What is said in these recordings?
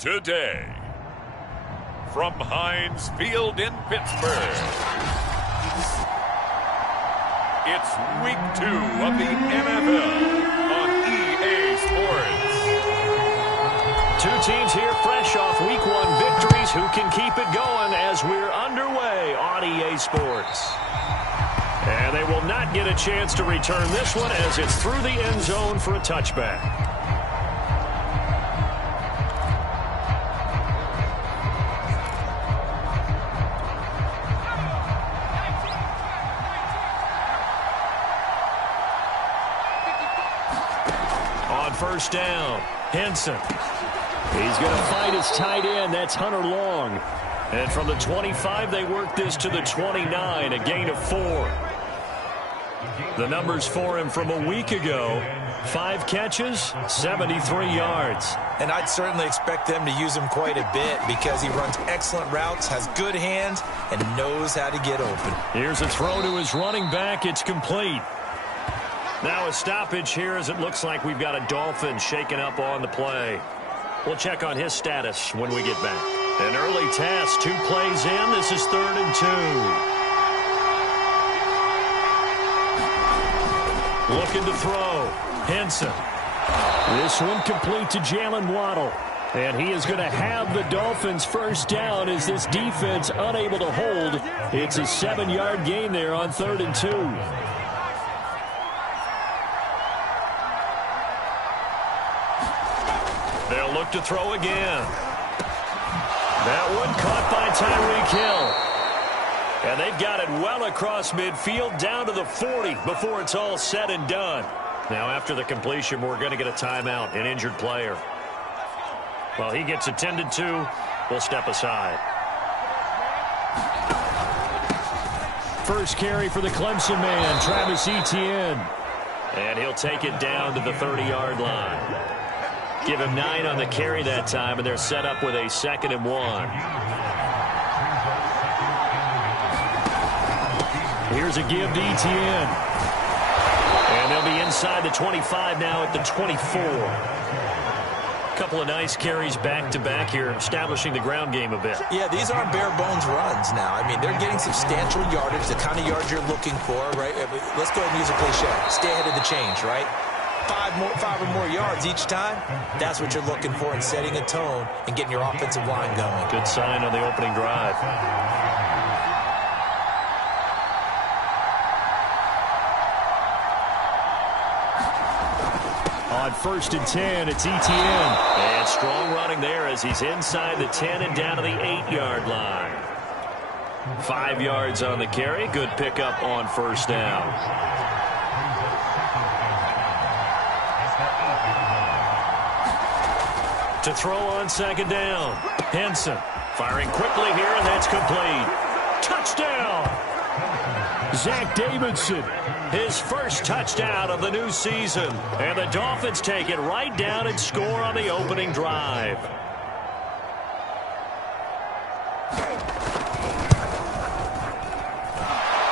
Today, from Heinz Field in Pittsburgh, it's Week 2 of the NFL on EA Sports. Two teams here fresh off Week 1 victories. Who can keep it going as we're underway on EA Sports? And they will not get a chance to return this one as it's through the end zone for a touchback. First down, Henson. He's going to fight his tight end. That's Hunter Long. And from the 25, they work this to the 29, a gain of 4. The numbers for him from a week ago, 5 catches, 73 yards. And I'd certainly expect them to use him quite a bit because he runs excellent routes, has good hands, and knows how to get open. Here's a throw to his running back. It's complete. Now a stoppage here as it looks like we've got a Dolphin shaking up on the play. We'll check on his status when we get back. An early task, 2 plays in. This is 3rd and 2. Looking to throw. Henson. This one complete to Jalen Waddle. And he is going to have the Dolphins first down as this defense unable to hold. It's a 7-yard gain there on 3rd and 2. They'll look to throw again. That one caught by Tyreek Hill. And they've got it well across midfield down to the 40 before it's all said and done. Now after the completion, we're going to get a timeout, an injured player. While he gets attended to, we'll step aside. First carry for the Clemson man, Travis Etienne. And he'll take it down to the 30-yard line. Give him 9 on the carry that time, and they're set up with a 2nd and 1. Here's a give to Etienne. And they'll be inside the 25 now at the 24. Couple of nice carries back-to-back here, establishing the ground game a bit. Yeah, these aren't bare-bones runs now. I mean, they're getting substantial yardage, the kind of yards you're looking for, right? Let's go ahead and use a cliche. Stay ahead of the change, right? 5 or more yards each time, that's what you're looking for in setting a tone and getting your offensive line going. Good sign on the opening drive. On 1st and 10, it's Etienne. And strong running there as he's inside the 10 and down to the 8-yard line. 5 yards on the carry. Good pickup on 1st down. To throw on 2nd down. Henson firing quickly here, and that's complete. Touchdown! Zach Davidson, his first touchdown of the new season. And the Dolphins take it right down and score on the opening drive.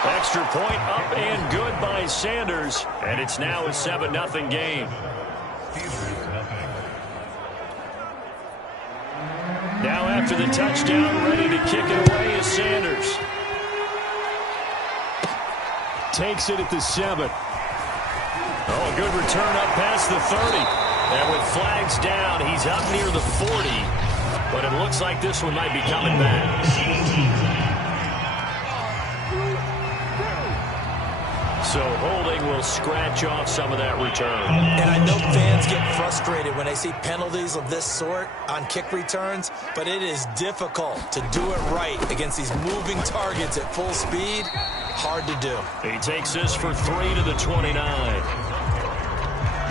Extra point up and good by Sanders. And it's now a 7-0 game. Now after the touchdown, ready to kick it away is Sanders. Takes it at the 7. Oh, a good return up past the 30. And with flags down, he's up near the 40. But it looks like this one might be coming back. So holding will scratch off some of that return. And I know fans get frustrated when they see penalties of this sort on kick returns, but it is difficult to do it right against these moving targets at full speed. Hard to do. He takes this for 3 to the 29.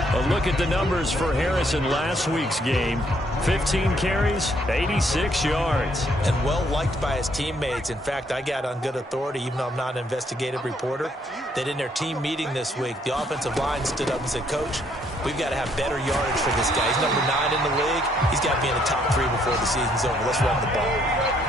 A look at the numbers for Harrison last week's game. 15 carries, 86 yards. And well-liked by his teammates. In fact, I got on good authority, even though I'm not an investigative reporter, that in their team meeting this week, the offensive line stood up and said, Coach, we've got to have better yardage for this guy. He's number 9 in the league. He's got to be in the top 3 before the season's over. Let's run the ball.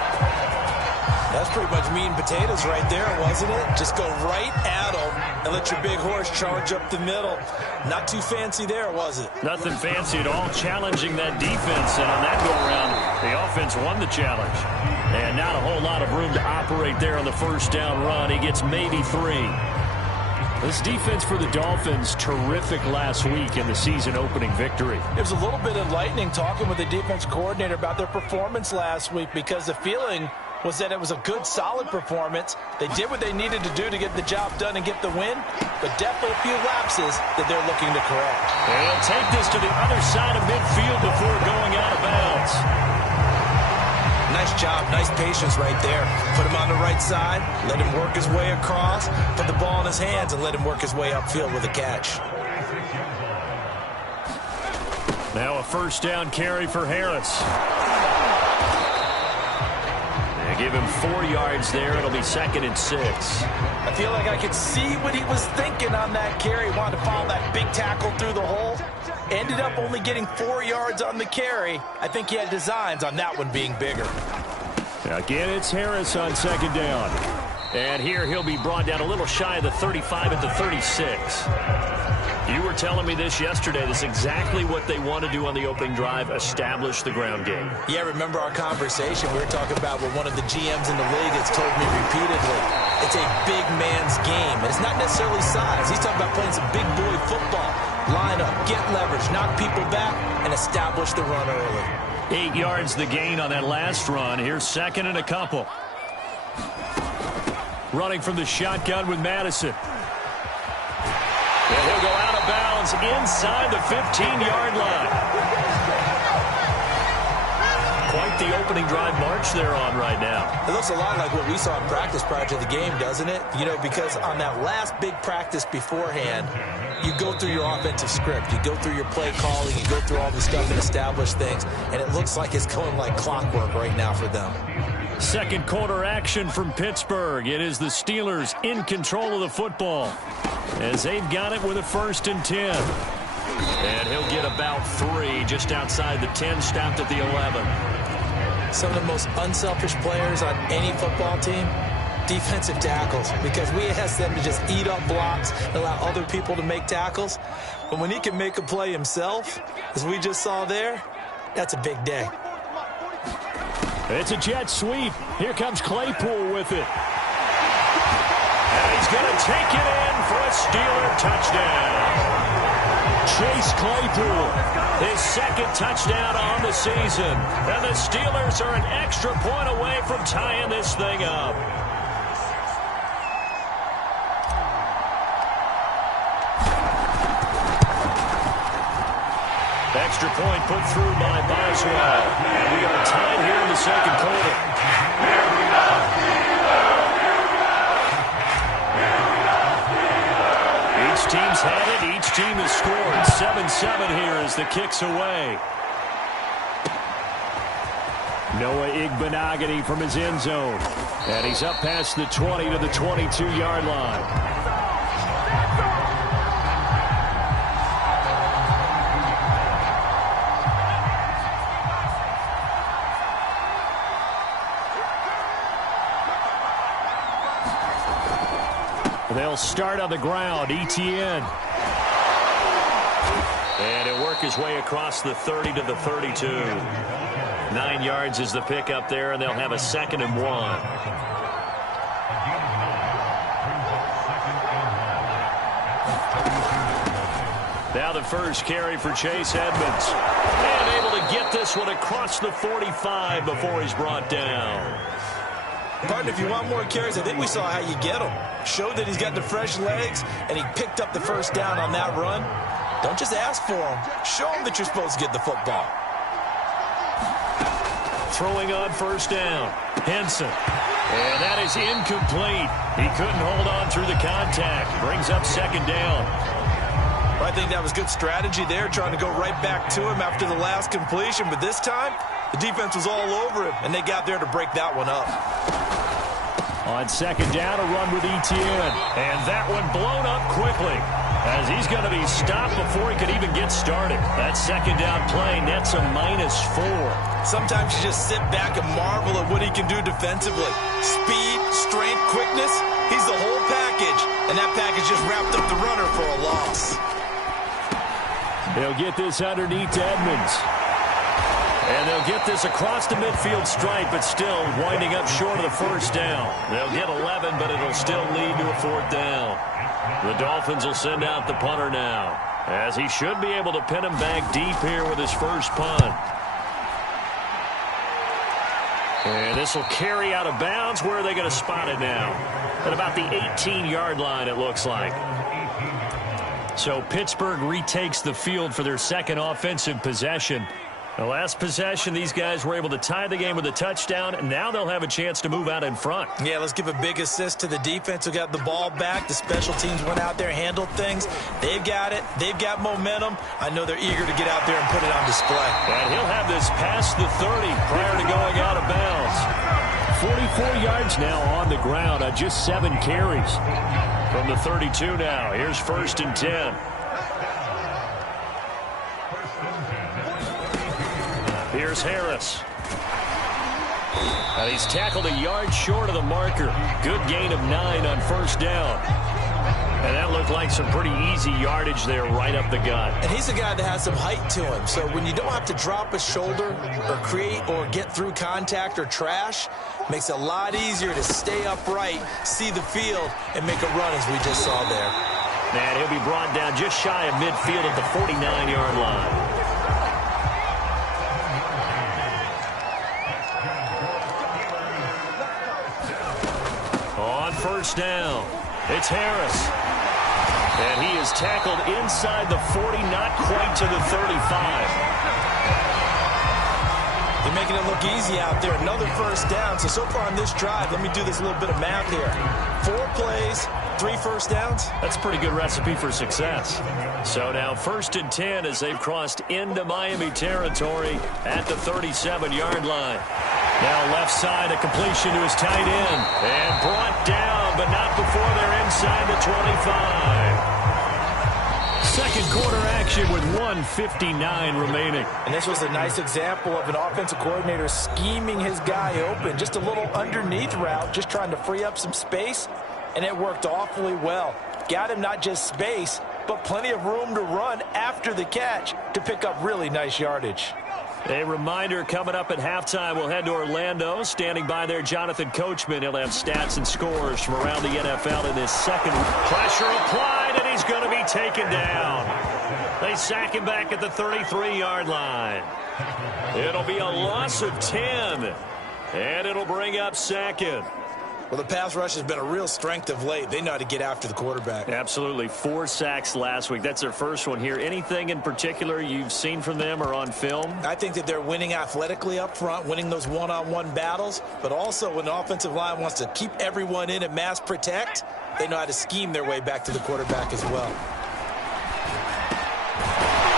That's pretty much meat and potatoes right there, wasn't it? Just go right at them and let your big horse charge up the middle. Not too fancy there, was it? Nothing fancy at all, challenging that defense. And on that go-around, The offense won the challenge. And not a whole lot of room to operate there on the first down run. He gets maybe 3. This defense for the Dolphins, terrific last week in the season opening victory. It was a little bit enlightening talking with the defense coordinator about their performance last week, because the feeling was that it was a good, solid performance. They did what they needed to do to get the job done and get the win, but definitely a few lapses that they're looking to correct. And they'll take this to the other side of midfield before going out of bounds. Nice job, nice patience right there. Put him on the right side, let him work his way across, put the ball in his hands, and let him work his way upfield with a catch. Now a first down carry for Harris. They give him 4 yards there. It'll be 2nd and 6. I feel like I could see what he was thinking on that carry. Wanted to follow that big tackle through the hole. Ended up only getting 4 yards on the carry. I think he had designs on that one being bigger. Again, it's Harris on 2nd down. And here he'll be brought down a little shy of the 35 at the 36. You were telling me this yesterday. This is exactly what they want to do on the opening drive, establish the ground game. Yeah, remember our conversation? We were talking about what one of the GMs in the league has told me repeatedly. It's a big man's game. And it's not necessarily size. He's talking about playing some big boy football. Line up, get leverage, knock people back, and establish the run early. 8 yards the gain on that last run. Here's 2nd and a couple. Running from the shotgun with Madison. And he'll go out of bounds inside the 15-yard line. Quite the opening drive march they're on right now. It looks a lot like what we saw in practice prior to the game, doesn't it? You know, because on that last big practice beforehand, you go through your offensive script. You go through your play calling. You go through all the stuff and establish things. And it looks like it's going like clockwork right now for them. Second quarter action from Pittsburgh. It is the Steelers in control of the football as they've got it with a 1st and 10. And he'll get about 3 just outside the 10, stopped at the 11. Some of the most unselfish players on any football team, defensive tackles, because we ask them to just eat up blocks and allow other people to make tackles. But when he can make a play himself, as we just saw there, that's a big day. It's a jet sweep. Here comes Claypool with it. And he's going to take it in for a Steeler touchdown. Chase Claypool, his 2nd touchdown on the season. And the Steelers are an extra point away from tying this thing up. Extra point put through by Boswell. And we are tied here in the 2nd quarter. Each team's had it. Each team has scored. 7-7 here as the kick's away. Noah Igbenogany from his end zone. And he's up past the 20 to the 22-yard line. They'll start on the ground. Etienne. And he'll work his way across the 30 to the 32. 9 yards is the pickup there, and they'll have a 2nd and 1. Now the first carry for Chase Edmonds. And able to get this one across the 45 before he's brought down. Partner, if you want more carries, I think we saw how you get them. Showed that he's got the fresh legs, and he picked up the first down on that run. Don't just ask for them. Show them that you're supposed to get the football. Throwing on first down. Henson. And that is incomplete. He couldn't hold on through the contact. Brings up 2nd down. Well, I think that was good strategy there, trying to go right back to him after the last completion. But this time, the defense was all over him, and they got there to break that one up. On 2nd down, a run with Etienne. And that one blown up quickly as he's going to be stopped before he could even get started. That 2nd down play nets a -4. Sometimes you just sit back and marvel at what he can do defensively. Speed, strength, quickness, he's the whole package. And that package just wrapped up the runner for a loss. He'll get this underneath to Edmonds. And they'll get this across the midfield stripe, but still winding up short of the first down. They'll get 11, but it'll still lead to a 4th down. The Dolphins will send out the punter now, as he should be able to pin him back deep here with his first punt. And this will carry out of bounds. Where are they going to spot it now? At about the 18-yard line, it looks like. So Pittsburgh retakes the field for their second offensive possession. The last possession, these guys were able to tie the game with a touchdown, and now they'll have a chance to move out in front. Yeah, let's give a big assist to the defense who got the ball back. The special teams went out there, handled things. They've got it. They've got momentum. I know they're eager to get out there and put it on display. And he'll have this past the 30 prior to going out of bounds. 44 yards now on the ground on just 7 carries. From the 32 now, here's 1st and 10. Here's Harris. And he's tackled a yard short of the marker. Good gain of 9 on 1st down. And that looked like some pretty easy yardage there right up the gut. And he's a guy that has some height to him. So when you don't have to drop a shoulder or create or get through contact or trash, makes it a lot easier to stay upright, see the field, and make a run as we just saw there. And he'll be brought down just shy of midfield at the 49-yard line. On 1st down, it's Harris. And he is tackled inside the 40, not quite to the 35. They're making it look easy out there. Another 1st down. So far on this drive, let me do this little bit of math here. 4 plays, 3 1st downs. That's a pretty good recipe for success. So now 1st and 10 as they've crossed into Miami territory at the 37-yard line. Now left side, a completion to his tight end. And brought down, but not before they're inside the 25. Second quarter action with 1:59 remaining. And this was a nice example of an offensive coordinator scheming his guy open. Just a little underneath route, just trying to free up some space. And it worked awfully well. Got him not just space, but plenty of room to run after the catch to pick up really nice yardage. A reminder coming up at halftime, we'll head to Orlando. Standing by there, Jonathan Coachman. He'll have stats and scores from around the NFL in this second. Pressure applied, and he's going to be taken down. They sack him back at the 33-yard line. It'll be a loss of 10, and it'll bring up 2nd. Well, the pass rush has been a real strength of late. They know how to get after the quarterback. Absolutely. 4 sacks last week. That's their first one here. Anything in particular you've seen from them or on film? I think that they're winning athletically up front, winning those one-on-one battles, but also when the offensive line wants to keep everyone in and mass protect, they know how to scheme their way back to the quarterback as well.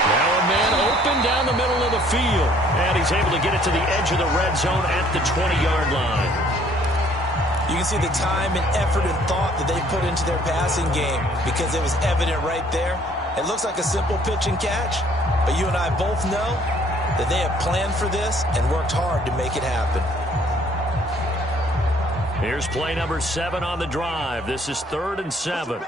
Now a man open down the middle of the field, and he's able to get it to the edge of the red zone at the 20-yard line. You can see the time and effort and thought that they put into their passing game because it was evident right there. It looks like a simple pitch and catch, but you and I both know that they have planned for this and worked hard to make it happen. Here's play number 7 on the drive. This is 3rd and 7.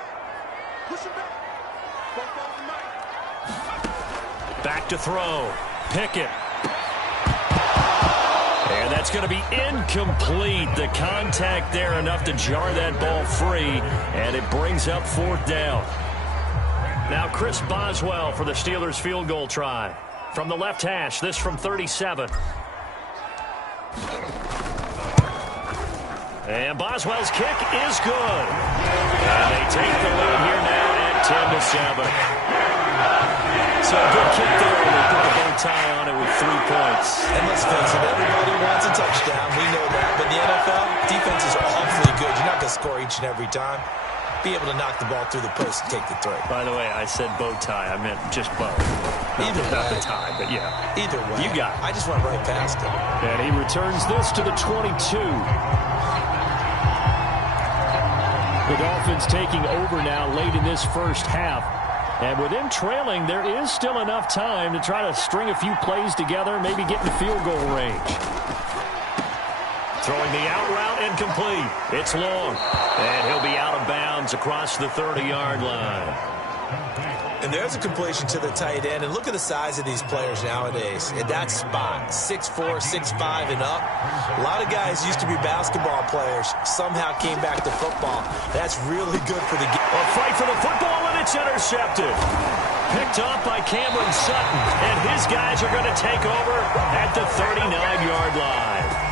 Back to throw. Pickett. And that's going to be incomplete. The contact there enough to jar that ball free, and it brings up 4th down. Now Chris Boswell for the Steelers field goal try. From the left hash, this from 37. And Boswell's kick is good. And they take the lead here now at 10-7. So a good kick there, and they put the bow tie on it with 3 points. And let's face it, everybody wants a touchdown. We know that. But in the NFL, defenses are awfully good. You're not going to score each and every time. Be able to knock the ball through the post and take the 3. By the way, I said bow tie. I meant just bow. Either way. Not the tie, but yeah. Either way. You got it. I just went right past him. And he returns this to the 22. The Dolphins taking over now late in this first half. And with them trailing, there is still enough time to try to string a few plays together, maybe get in the field goal range. Throwing the out route incomplete. It's long. And he'll be out of bounds across the 30-yard line. And there's a completion to the tight end. And look at the size of these players nowadays. In that spot, 6'4", 6'5", and up. A lot of guys used to be basketball players, somehow came back to football. That's really good for the game. A fight for the football, and it's intercepted. Picked off by Cameron Sutton, and his guys are going to take over at the 39-yard line.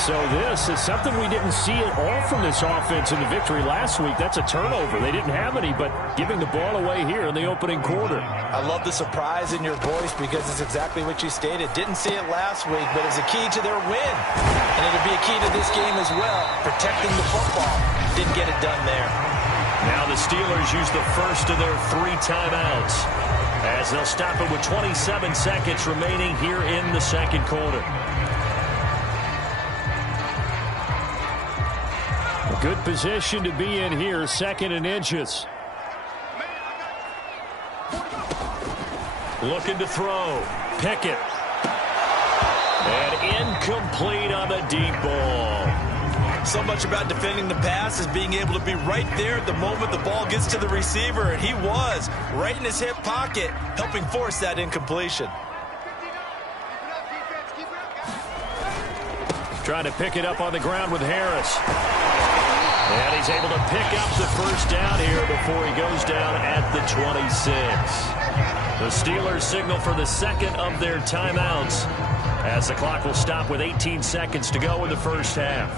So this is something we didn't see at all from this offense in the victory last week. That's a turnover. They didn't have any, but giving the ball away here in the opening quarter. I love the surprise in your voice because it's exactly what you stated. Didn't see it last week, but it's a key to their win. And it'll be a key to this game as well, protecting the football. Didn't get it done there. Now the Steelers use the first of their 3 timeouts as they'll stop it with 27 seconds remaining here in the second quarter. A good position to be in here, 2nd and inches. Looking to throw. Pickett. And incomplete on the deep ball. So much about defending the pass is being able to be right there at the moment the ball gets to the receiver, and he was right in his hip pocket, helping force that incompletion. Trying to pick it up on the ground with Harris. And he's able to pick up the first down here before he goes down at the 26. The Steelers signal for the second of their timeouts as the clock will stop with 18 seconds to go in the first half.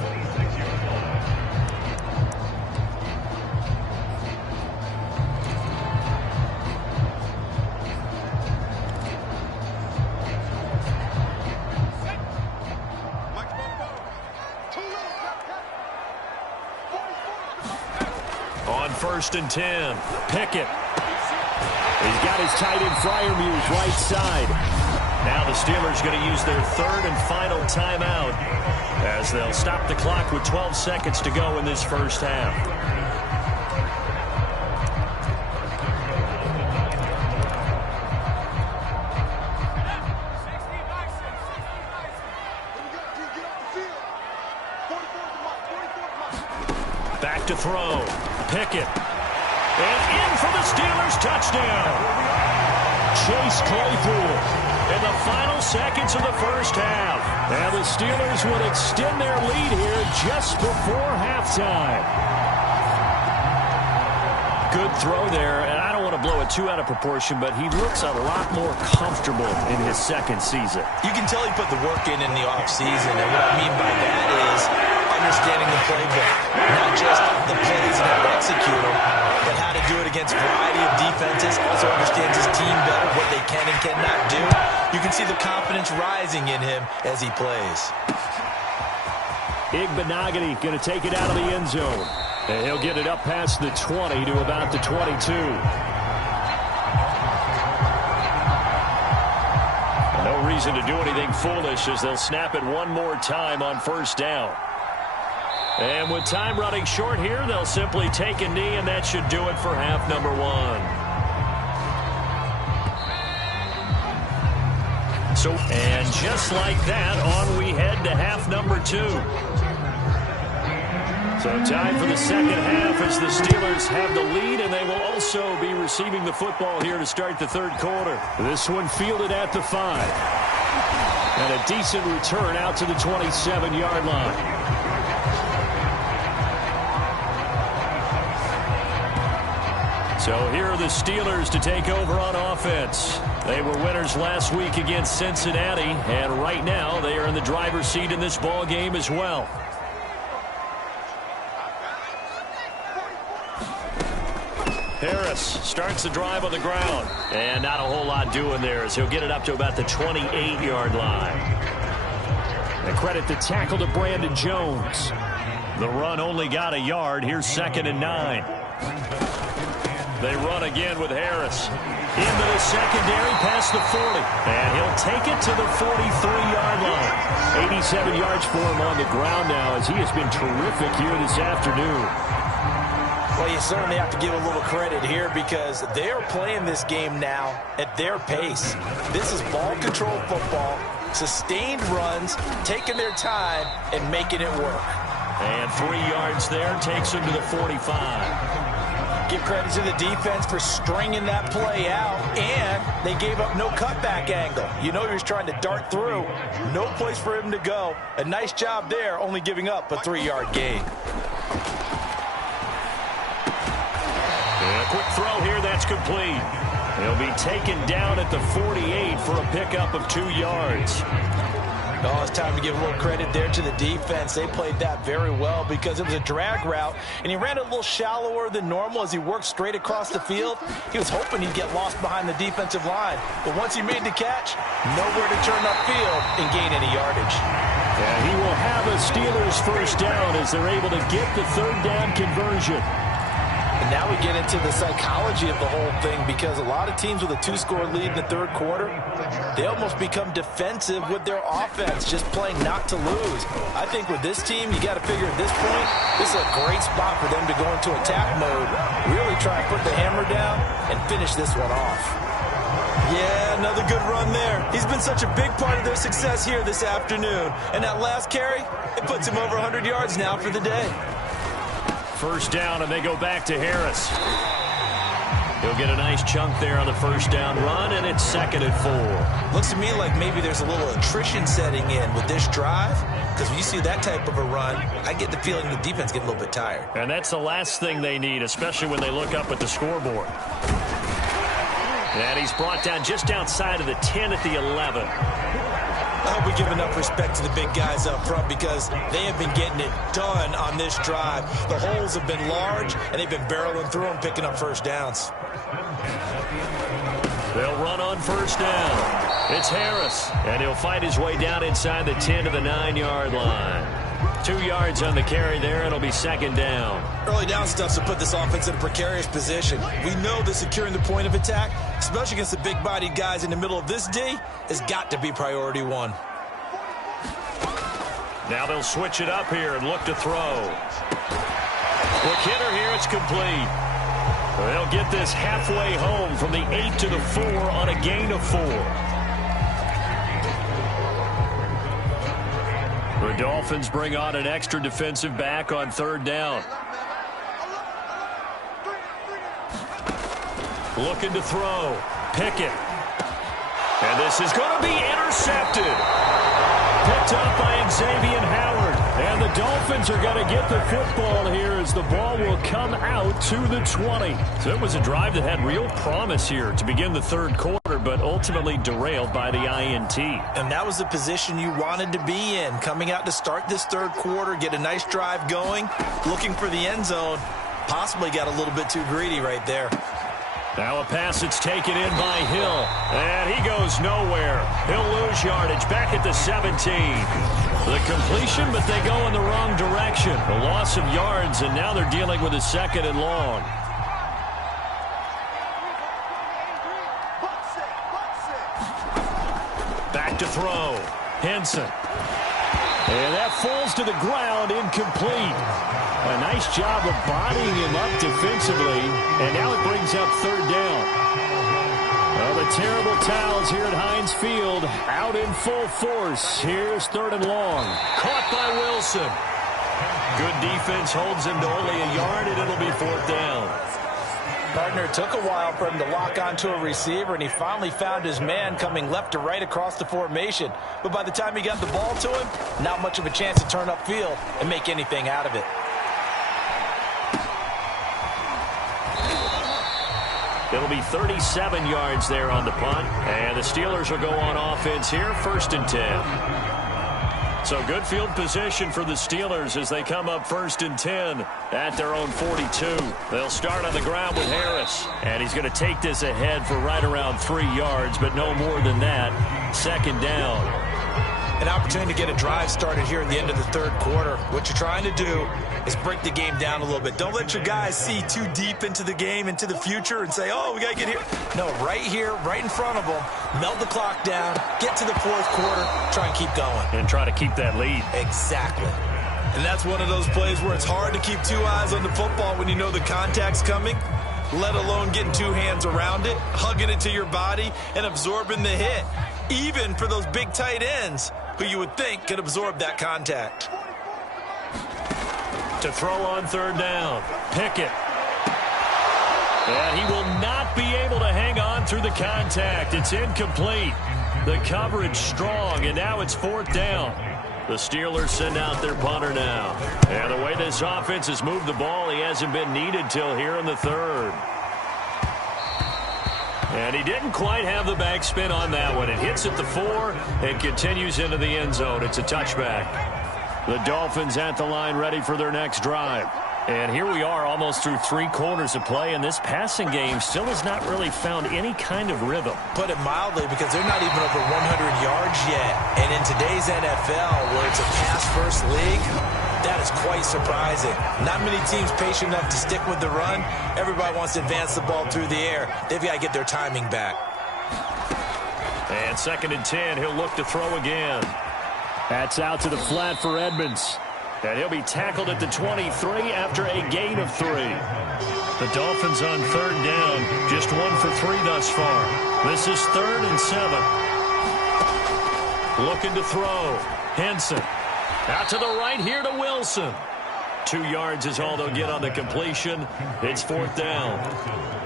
On 1st and 10, Pickett. He's got his tight end Freiermuth right side. Now the Steelers going to use their 3rd and final timeout as they'll stop the clock with 12 seconds to go in this first half. Back to throw. Pickett. And in for the Steelers touchdown. Chase Claypool in the final seconds of the first half. And the Steelers would extend their lead here just before halftime. Good throw there, and I don't want to blow it too out of proportion, but he looks a lot more comfortable in his second season. You can tell he put the work in the offseason, and what I mean by that is understanding the playbook. Not just the plays and how to execute them, but how to do it against a variety of defenses. Also understands his team better, what they can and cannot do. You can see the confidence rising in him as he plays. Igbenogany going to take it out of the end zone. And he'll get it up past the 20 to about the 22. No reason to do anything foolish as they'll snap it one more time on first down. And with time running short here, they'll simply take a knee, and that should do it for half number 1. And just like that, on we head to half number 2. So time for the second half as the Steelers have the lead, and they will also be receiving the football here to start the third quarter. This one fielded at the 5. And a decent return out to the 27-yard line. So here are the Steelers to take over on offense. They were winners last week against Cincinnati, and right now they are in the driver's seat in this ball game as well. Harris starts the drive on the ground, and not a whole lot doing there as he'll get it up to about the 28-yard line. And credit the tackle to Brandon Jones. The run only got a yard. Here's 2nd and 9. They run again with Harris. Into the secondary past the 40. And he'll take it to the 43-yard line. 87 yards for him on the ground now as he has been terrific here this afternoon. Well, you certainly have to give a little credit here because they're playing this game now at their pace. This is ball control football, sustained runs, taking their time, and making it work. And 3 yards there takes him to the 45. Give credit to the defense for stringing that play out, and they gave up no cutback angle. You know he was trying to dart through. No place for him to go. A nice job there, only giving up a 3-yard gain. And a quick throw here, that's complete. He'll be taken down at the 48 for a pickup of 2 yards. Oh, it's time to give a little credit there to the defense. They played that very well because it was a drag route, and he ran it a little shallower than normal as he worked straight across the field. He was hoping he'd get lost behind the defensive line, but once he made the catch, nowhere to turn upfield and gain any yardage. And he will have a Steelers first down as they're able to get the 3rd down conversion. And now we get into the psychology of the whole thing because a lot of teams with a 2-score lead in the 3rd quarter, they almost become defensive with their offense, just playing not to lose. I think with this team, you got to figure at this point, this is a great spot for them to go into attack mode, really try and put the hammer down and finish this one off. Yeah, another good run there. He's been such a big part of their success here this afternoon. And that last carry, it puts him over 100 yards now for the day. First down, and they go back to Harris. He'll get a nice chunk there on the first down run, and it's 2nd and 4. Looks to me like maybe there's a little attrition setting in with this drive, because when you see that type of a run, I get the feeling the defense gets a little bit tired. And that's the last thing they need, especially when they look up at the scoreboard. And he's brought down just outside of the 10 at the 11. I hope we give enough respect to the big guys up front because they have been getting it done on this drive. The holes have been large, and they've been barreling through them, picking up first downs. They'll run on first down. It's Harris, and he'll fight his way down inside the 10 to the 9-yard line. 2 yards on the carry there. It'll be 2nd down. Early down stuff to put this offense in a precarious position. We know that securing the point of attack, especially against the big-bodied guys in the middle of this D, has got to be priority 1. Now they'll switch it up here and look to throw. Quick hitter here. It's complete. They'll get this halfway home from the 8 to the 4 on a gain of 4. The Dolphins bring on an extra defensive back on 3rd down. Looking to throw. Pickett. And this is going to be intercepted. Picked up by Xavier Howard. And the Dolphins are going to get the football here as the ball will come out to the 20. So it was a drive that had real promise here to begin the 3rd quarter, but ultimately derailed by the INT. And that was the position you wanted to be in. Coming out to start this 3rd quarter, get a nice drive going, looking for the end zone. Possibly got a little bit too greedy right there. Now a pass that's taken in by Hill. And he goes nowhere. He'll lose yardage back at the 17. The completion, but they go in the wrong direction. A loss of yards, and now they're dealing with a 2nd and long. Back to throw. Henson. And that falls to the ground, incomplete. A nice job of bodying him up defensively, and now it brings up 3rd down. Well, the terrible towels here at Heinz Field out in full force. Here's 3rd and long. Caught by Wilson. Good defense holds him to only a yard, and it'll be 4th down. Partner, it took a while for him to lock onto a receiver, and he finally found his man coming left to right across the formation. But by the time he got the ball to him, not much of a chance to turn upfield and make anything out of it. It'll be 37 yards there on the punt. And the Steelers will go on offense here, 1st and 10. So good field position for the Steelers as they come up 1st and 10 at their own 42. They'll start on the ground with Harris. And he's going to take this ahead for right around 3 yards, but no more than that. 2nd down. An opportunity to get a drive started here at the end of the 3rd quarter. What you're trying to do is break the game down a little bit. Don't let your guys see too deep into the game, into the future, and say, oh, we got to get here. No, right here, right in front of them, melt the clock down, get to the 4th quarter, try and keep going. And try to keep that lead. Exactly. And that's one of those plays where it's hard to keep 2 eyes on the football when you know the contact's coming, let alone getting 2 hands around it, hugging it to your body, and absorbing the hit. Even for those big tight ends who you would think could absorb that contact. To throw on 3rd down. Pickett. And he will not be able to hang on through the contact. It's incomplete. The coverage strong, and now it's 4th down. The Steelers send out their punter now. And the way this offense has moved the ball, he hasn't been needed till here in the 3rd. And he didn't quite have the backspin on that one. It hits at the 4 and continues into the end zone. It's a touchback. The Dolphins at the line ready for their next drive. And here we are almost through 3 quarters of play, and this passing game still has not really found any kind of rhythm. Put it mildly, because they're not even over 100 yards yet. And in today's NFL, where it's a pass-first league, that is quite surprising. Not many teams patient enough to stick with the run. Everybody wants to advance the ball through the air. They've got to get their timing back. And 2nd and 10, he'll look to throw again. That's out to the flat for Edmonds. And he'll be tackled at the 23 after a gain of 3. The Dolphins on 3rd down, just 1 for 3 thus far. This is 3rd and 7. Looking to throw. Henson. Out to the right here to Wilson. 2 yards is all they'll get on the completion. It's 4th down.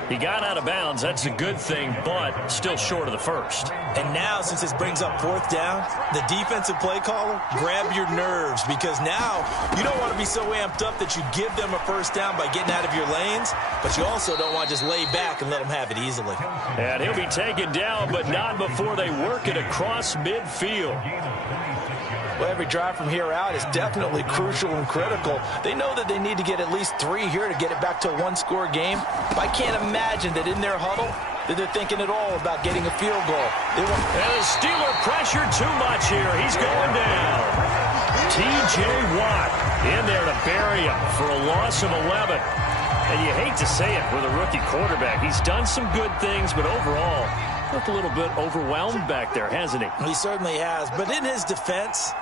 He got out of bounds. That's a good thing, but still short of the 1st. And now, since this brings up 4th down, the defensive play caller, grab your nerves, because now you don't want to be so amped up that you give them a 1st down by getting out of your lanes, but you also don't want to just lay back and let them have it easily. And he'll be taken down, but not before they work it across midfield. Well, every drive from here out is definitely crucial and critical. They know that they need to get at least 3 here to get it back to a 1-score game. But I can't imagine that in their huddle that they're thinking at all about getting a field goal. And the Steeler pressure too much here. He's going down. T.J. Watt in there to bury him for a loss of 11. And you hate to say it with a rookie quarterback. He's done some good things, but overall, looked a little bit overwhelmed back there, hasn't he? He certainly has. But in his defense,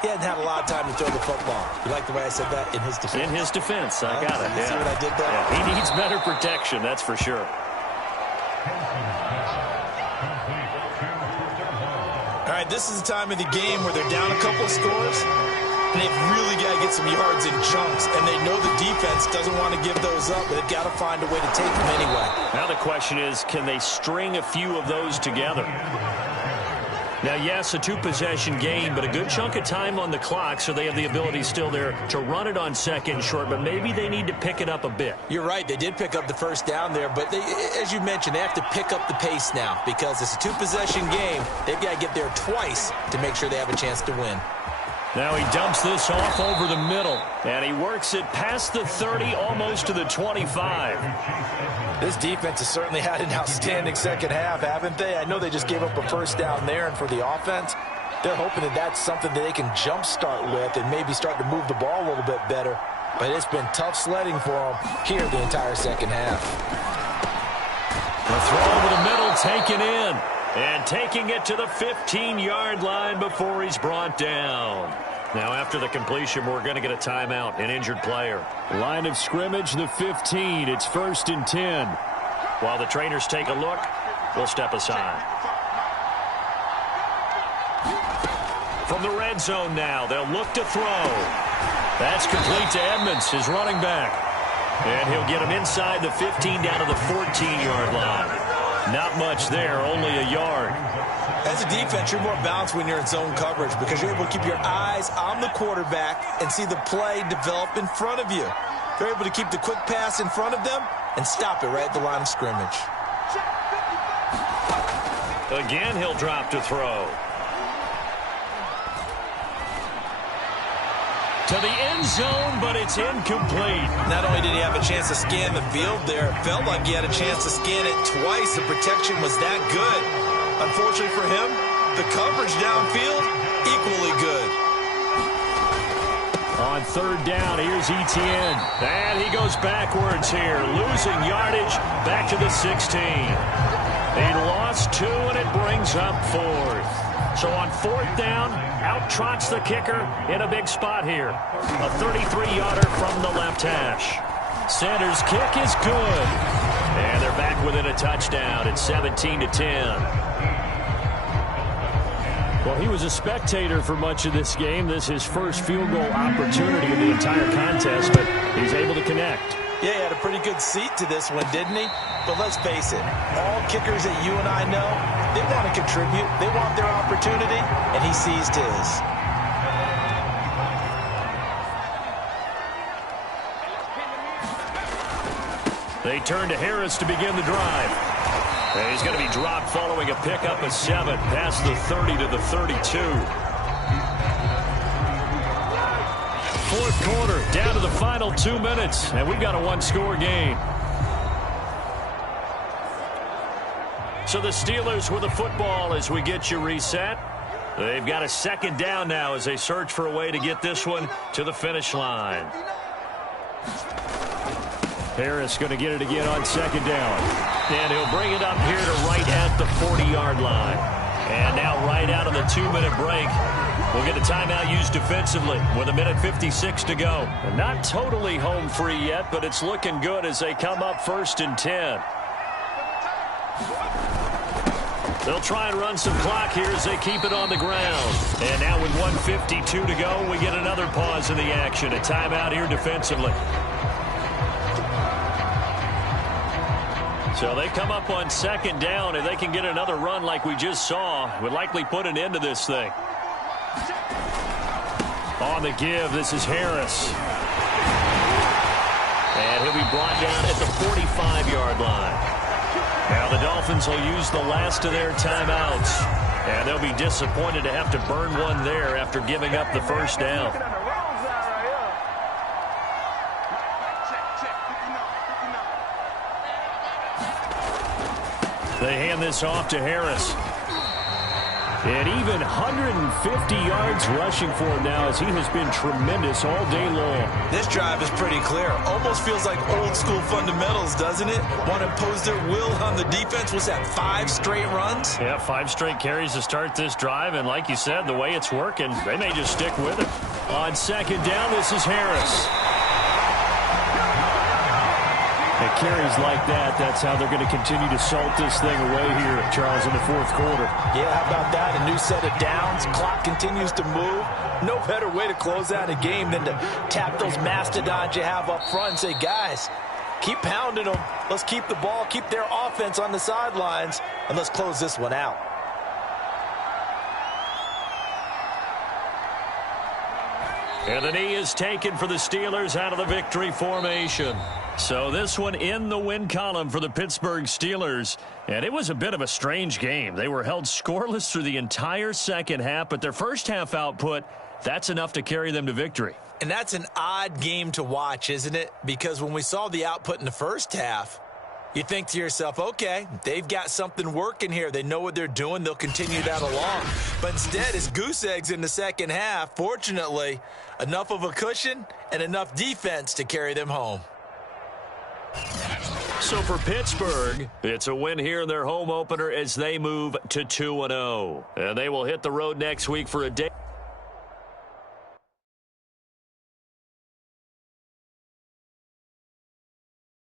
he hadn't had a lot of time to throw the football. You like the way I said that? In his defense. In his defense. I got it. You see what I did there? Yeah, he needs better protection, that's for sure. All right, this is the time of the game where they're down a couple of scores, and they've really got to get some yards in chunks, and they know the defense doesn't want to give those up, but they've got to find a way to take them anyway. Now the question is, can they string a few of those together? Now, yes, a 2-possession game, but a good chunk of time on the clock, so they have the ability still there to run it on 2nd and short, but maybe they need to pick it up a bit. You're right. They did pick up the 1st down there, but as you mentioned, they have to pick up the pace now because it's a 2-possession game. They've got to get there twice to make sure they have a chance to win. Now he dumps this off over the middle, and he works it past the 30, almost to the 25. This defense has certainly had an outstanding second half, haven't they? I know they just gave up a 1st down there, and for the offense, they're hoping that that's something that they can jumpstart with and maybe start to move the ball a little bit better. But it's been tough sledding for them here the entire second half. The throw over the middle taken in. And taking it to the 15-yard line before he's brought down. Now, after the completion, we're going to get a timeout, an injured player. Line of scrimmage, the 15. It's 1st and 10. While the trainers take a look, we'll step aside. From the red zone now, they'll look to throw. That's complete to Edmonds, his running back. And he'll get him inside the 15 down to the 14-yard line. Not much there, only a yard. As a defense, you're more balanced when you're in zone coverage because you're able to keep your eyes on the quarterback and see the play develop in front of you. They're able to keep the quick pass in front of them and stop it right at the line of scrimmage. Again, he'll drop to throw. To the end zone, but it's incomplete. Not only did he have a chance to scan the field there, it felt like he had a chance to scan it twice. The protection was that good. Unfortunately for him, the coverage downfield, equally good. On 3rd down, here's Etienne. And he goes backwards here, losing yardage back to the 16. He lost 2, and it brings up 4th. So on 4th down, out trots the kicker in a big spot here. A 33-yarder from the left hash. Sanders' kick is good. And they're back within a touchdown. It's 17-10. Well, he was a spectator for much of this game. This is his first field goal opportunity in the entire contest, but he's able to connect. Yeah, he had a pretty good seat to this one, didn't he? But let's face it, all kickers that you and I know, they want to contribute. They want their opportunity, and he seized his. They turn to Harris to begin the drive. And he's going to be dropped following a pickup of 7 past the 30 to the 32. Fourth quarter, down to the final 2 minutes, and we've got a one-score game. So the Steelers with the football as we get you reset. They've got a second down now as they search for a way to get this one to the finish line. Harris going to get it again on second down. And he'll bring it up here to right at the 40-yard line. And now right out of the 2-minute break, we'll get a timeout used defensively with 1:56 to go. Not totally home free yet, but it's looking good as they come up 1st and 10. They'll try and run some clock here as they keep it on the ground. And now with 1:52 to go, we get another pause in the action. A timeout here defensively. So they come up on second down, and they can get another run like we just saw. Would likely put an end to this thing. On the give, this is Harris. And he'll be brought down at the 45-yard line. Now the Dolphins will use the last of their timeouts. And they'll be disappointed to have to burn one there after giving up the first down. They hand this off to Harris. And even 150 yards rushing for him now as he has been tremendous all day long. This drive is pretty clear. Almost feels like old school fundamentals, doesn't it? Want to impose their will on the defense. Was that 5 straight runs? Yeah, 5 straight carries to start this drive. And like you said, the way it's working, they may just stick with it. On second down, this is Harris. It carries like that. That's how they're going to continue to salt this thing away here, Charles, in the fourth quarter. Yeah, how about that? A new set of downs. Clock continues to move. No better way to close out a game than to tap those mastodons you have up front and say, guys, keep pounding them. Let's keep the ball, keep their offense on the sidelines, and let's close this one out. And the knee is taken for the Steelers out of the victory formation. So this one in the win column for the Pittsburgh Steelers. And it was a bit of a strange game. They were held scoreless through the entire second half, but their first half output, that's enough to carry them to victory. And that's an odd game to watch, isn't it? Because when we saw the output in the first half, you think to yourself, okay, they've got something working here. They know what they're doing. They'll continue that along. But instead, it's goose eggs in the second half. Fortunately, enough of a cushion and enough defense to carry them home. So for Pittsburgh, it's a win here in their home opener as they move to 2-0. And they will hit the road next week for a day.